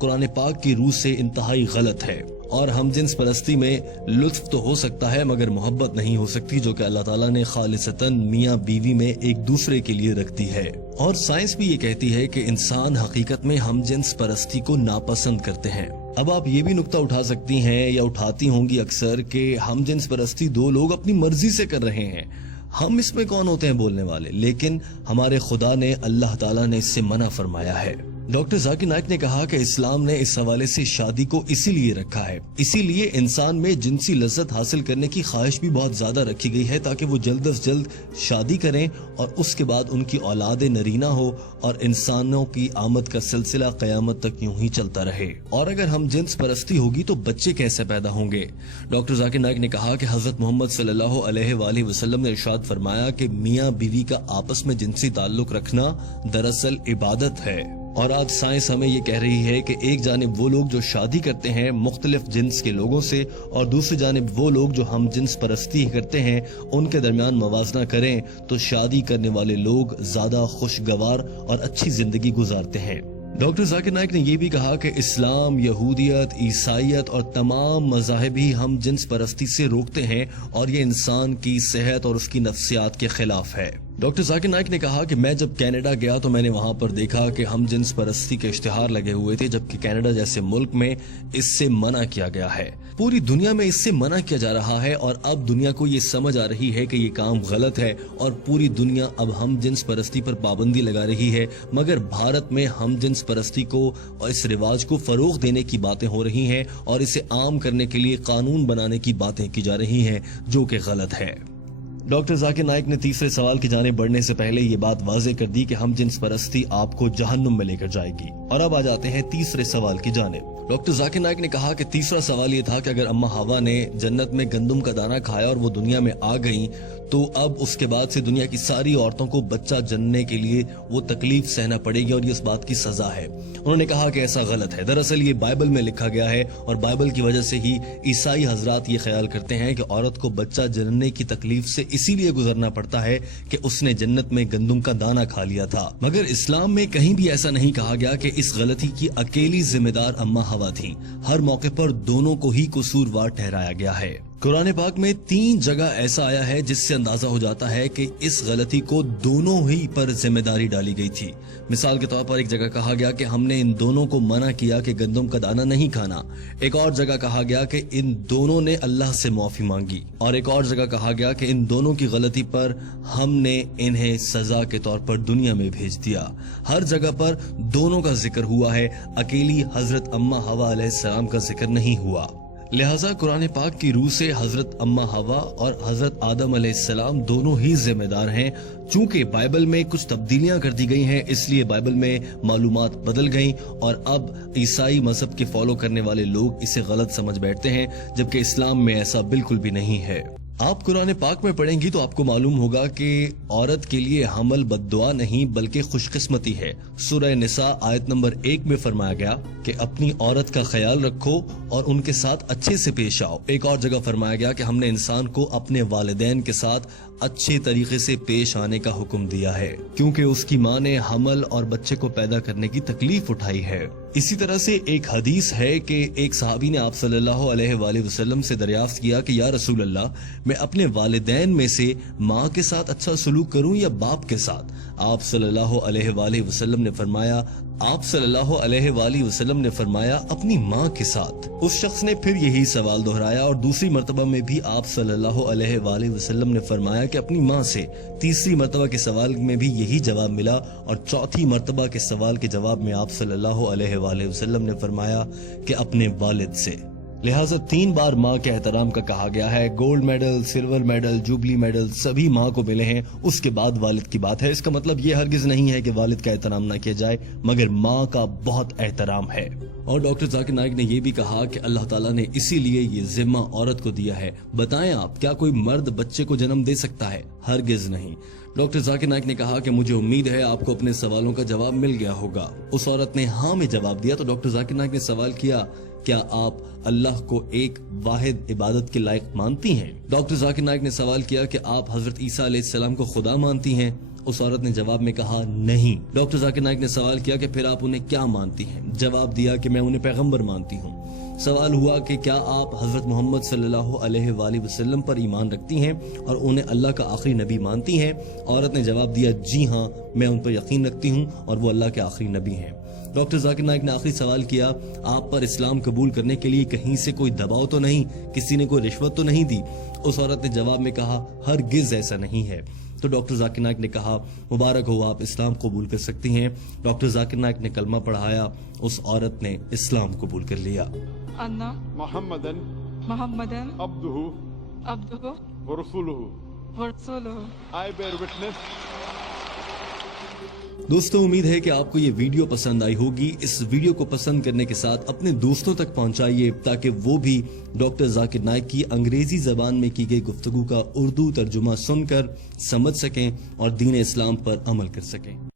قرآن پاک کی روح سے انتہائی غلط ہے، اور ہم جنس پرستی میں لطف تو ہو سکتا ہے مگر محبت نہیں ہو سکتی، جو کہ اللہ تعالیٰ نے خالصتاً میاں بیوی میں ایک دوسرے کے لیے رکھ دی ہے۔ اور سائنس بھی یہ کہتی ہے کہ انسان حقیقت میں ہم جنس پرستی کو ناپسند کرتے ہیں۔ اب آپ یہ بھی نقطہ اٹھا سکتی ہیں یا اٹھاتی ہوں گی اکثر کہ ہم جنس پرستی دو لوگ اپنی مرضی سے کر رہے ہیں، ہم اس میں کون ہوتے ہیں بولنے والے، لیکن ہمارے خدا نے، اللہ تعالیٰ نے اس سے منع فرمایا ہے۔ ڈاکٹر ذاکر نائک نے کہا کہ اسلام نے اس حوالے سے شادی کو اسی لیے رکھا ہے، اسی لیے انسان میں جنسی لذت حاصل کرنے کی خواہش بھی بہت زیادہ رکھی گئی ہے، تاکہ وہ جلد از جلد شادی کریں اور اس کے بعد ان کی اولاد نرینہ ہو اور انسانوں کی آمد کا سلسلہ قیامت تک یوں ہی چلتا رہے۔ اور اگر ہم جنس پرستی ہوگی تو بچے کیسے پیدا ہوں گے؟ ڈاکٹر ذاکر نائک نے کہا کہ حضرت محمد صلی اللہ علیہ وآلہ وسلم نے ارشاد فرمایا کہ میاں بیوی کا آپس میں جنسی تعلق رکھنا دراصل عبادت ہے، اور آج سائنس ہمیں یہ کہہ رہی ہے کہ ایک جانب وہ لوگ جو شادی کرتے ہیں مختلف جنس کے لوگوں سے، اور دوسری جانب وہ لوگ جو ہم جنس پرستی کرتے ہیں، ان کے درمیان موازنہ کریں تو شادی کرنے والے لوگ زیادہ خوشگوار اور اچھی زندگی گزارتے ہیں۔ ڈاکٹر ذاکر نائک نے یہ بھی کہا کہ اسلام، یہودیت، عیسائیت اور تمام مذاہب ہی ہم جنس پرستی سے روکتے ہیں، اور یہ انسان کی صحت اور اس کی نفسیات کے خلاف ہے۔ ڈاکٹر ذاکر نائک نے کہا کہ میں جب کینیڈا گیا تو میں نے وہاں پر دیکھا کہ ہم جنس پرستی کے اشتہار لگے ہوئے تھے، جبکہ کینیڈا جیسے ملک میں اس سے منع کیا گیا ہے۔ پوری دنیا میں اس سے منع کیا جا رہا ہے، اور اب دنیا کو یہ سمجھ آ رہی ہے کہ یہ کام غلط ہے، اور پوری دنیا اب ہم جنس پرستی پر پابندی لگا رہی ہے، مگر بھارت میں ہم جنس پرستی کو اور اس رواج کو فروغ دینے کی باتیں ہو رہی ہیں، اور اسے عام کرنے کے لیے قانون بنانے کی باتیں کی جا رہی ہیں، جو کہ غلط ہے۔ ڈاکٹر ذاکر نائک نے تیسرے سوال کی جانب بڑھنے سے پہلے یہ بات واضح کر دی کہ ہم جنس پرستی آپ کو جہنم میں لے کر جائے گی۔ اور اب آ جاتے ہیں تیسرے سوال کی جانب۔ ڈاکٹر ذاکر نائک نے کہا کہ تیسرا سوال یہ تھا کہ اگر اماں ہوا نے جنت میں گندم کا دانہ کھایا اور وہ دنیا میں آ گئیں تو اب اس کے بعد سے دنیا کی ساری عورتوں کو بچہ جننے کے لیے وہ تکلیف سہنا پڑے گی، اور یہ اس بات کی سزا ہے۔ انہوں نے کہا کہ ایسا غلط ہے، دراصل یہ بائبل میں لکھا گیا ہے، اور بائبل کی وجہ سے ہی عیسائی حضرات یہ خیال کرتے ہیں کہ عورت کو بچہ جننے کی تکلیف سے اسی لیے گزرنا پڑتا ہے کہ اس نے جنت میں گندم کا دانہ کھا لیا تھا، مگر اسلام میں کہیں بھی ایسا نہیں کہا گیا کہ اس غلطی کی اکیلی ذمہ دار اماں ہوا تھی۔ ہر موقع پر دونوں کو ہی قصوروار ٹھہرایا گیا ہے۔ قرآن پاک میں 3 جگہ ایسا آیا ہے جس سے اندازہ ہو جاتا ہے کہ اس غلطی کو دونوں ہی پر ذمہ داری ڈالی گئی تھی۔ مثال کے طور پر ایک جگہ کہا گیا کہ ہم نے ان دونوں کو منع کیا کہ گندم کا دانہ نہیں کھانا، ایک اور جگہ کہا گیا کہ ان دونوں نے اللہ سے معافی مانگی، اور ایک اور جگہ کہا گیا کہ ان دونوں کی غلطی پر ہم نے انہیں سزا کے طور پر دنیا میں بھیج دیا۔ ہر جگہ پر دونوں کا ذکر ہوا ہے، اکیلی حضرت اماں حوا علیہ السلام کا ذکر نہیں ہوا۔ لہٰذا قرآن پاک کی روح سے حضرت اماں حوا اور حضرت آدم علیہ السلام دونوں ہی ذمہ دار ہیں۔ چونکہ بائبل میں کچھ تبدیلیاں کر دی گئی ہیں، اس لیے بائبل میں معلومات بدل گئیں، اور اب عیسائی مذہب کے فالو کرنے والے لوگ اسے غلط سمجھ بیٹھتے ہیں، جبکہ اسلام میں ایسا بالکل بھی نہیں ہے۔ آپ قرآن پاک میں پڑھیں گی تو آپ کو معلوم ہوگا کہ عورت کے لیے حمل بد دعا نہیں بلکہ خوش قسمتی ہے۔ سورہ نساء آیت نمبر 1 میں فرمایا گیا کہ اپنی عورت کا خیال رکھو اور ان کے ساتھ اچھے سے پیش آؤ۔ ایک اور جگہ فرمایا گیا کہ ہم نے انسان کو اپنے والدین کے ساتھ اچھے طریقے سے پیش آنے کا حکم دیا ہے، کیونکہ اس کی ماں نے حمل اور بچے کو پیدا کرنے کی تکلیف اٹھائی ہے۔ اسی طرح سے ایک حدیث ہے کہ ایک صحابی نے آپ صلی اللہ علیہ وآلہ وسلم سے دریافت کیا کہ یا رسول اللہ، میں اپنے والدین میں سے ماں کے ساتھ اچھا سلوک کروں یا باپ کے ساتھ؟ آپ صلی اللہ علیہ وآلہ وسلم نے فرمایا اپنی ماں کے ساتھ۔ اس شخص نے پھر یہی سوال دہرایا، اور دوسری مرتبہ میں بھی آپ صلی اللہ علیہ وآلہ وسلم نے فرمایا کہ اپنی ماں سے۔ تیسری مرتبہ کے سوال میں بھی یہی جواب ملا، اور چوتھی مرتبہ کے سوال کے جواب میں آپ صلی اللہ علیہ وآلہ وسلم نے فرمایا کہ اپنے والد سے۔ لہٰذا 3 بار ماں کے احترام کا کہا گیا ہے۔ Gold medal, silver medal, jubilee medal سبھی ماں کو ملے ہیں، اس کے بعد والد کی بات ہے۔ اس کا مطلب یہ ہرگز نہیں ہے کہ والد کا احترام نہ کیا جائے، مگر ماں کا بہت احترام ہے۔ اور ڈاکٹر ذاکر نائک نے یہ بھی کہا کہ اللہ تعالیٰ نے اسی لیے یہ ذمہ عورت کو دیا ہے۔ بتائیں آپ، کیا کوئی مرد بچے کو جنم دے سکتا ہے؟ ہرگز نہیں۔ ڈاکٹر ذاکر نائک نے کہا کہ مجھے امید ہے آپ کو اپنے سوالوں کا جواب مل گیا ہوگا۔ اس عورت نے ہاں میں جواب دیا، تو ڈاکٹر ذاکر نائک نے سوال کیا، کیا آپ اللہ کو ایک واحد عبادت کے لائق مانتی ہیں؟ ڈاکٹر ذاکر نائک نے سوال کیا کہ آپ حضرت عیسیٰ علیہ السلام کو خدا مانتی ہیں؟ اس عورت نے جواب میں کہا نہیں۔ ڈاکٹر ذاکر نائک نے سوال کیا کہ پھر آپ انہیں کیا مانتی ہیں؟ جواب دیا کہ میں انہیں پیغمبر مانتی ہوں۔ سوال ہوا کہ کیا آپ حضرت محمد صلی اللہ علیہ وآلہ وسلم پر ایمان رکھتی ہیں اور انہیں اللہ کا آخری نبی مانتی ہیں؟ عورت نے جواب دیا جی ہاں، میں ان پر یقین رکھتی ہوں اور وہ اللہ کے آخری نبی ہیں۔ ڈاکٹر ذاکر نائک نے آخری سوال کیا، آپ پر اسلام قبول کرنے کے لیے کہیں سے کوئی دباؤ تو نہیں، کسی نے کوئی رشوت تو نہیں دی؟ اس عورت نے جواب میں کہا ہرگز ایسا نہیں ہے۔ تو ڈاکٹر ذاکر نائک نے کہا مبارک ہو، آپ اسلام قبول کر سکتی ہیں۔ ڈاکٹر ذاکر نائک نے کلمہ پڑھایا، اس عورت نے اسلام قبول کر لیا۔ انا محمدن عبدہ ورسولہ I bear witness۔ دوستوں امید ہے کہ آپ کو یہ ویڈیو پسند آئی ہوگی۔ اس ویڈیو کو پسند کرنے کے ساتھ اپنے دوستوں تک پہنچائیے تاکہ وہ بھی ڈاکٹر ذاکر نائک کی انگریزی زبان میں کی گئی گفتگو کا اردو ترجمہ سن کر سمجھ سکیں اور دین اسلام پر عمل کر سکیں۔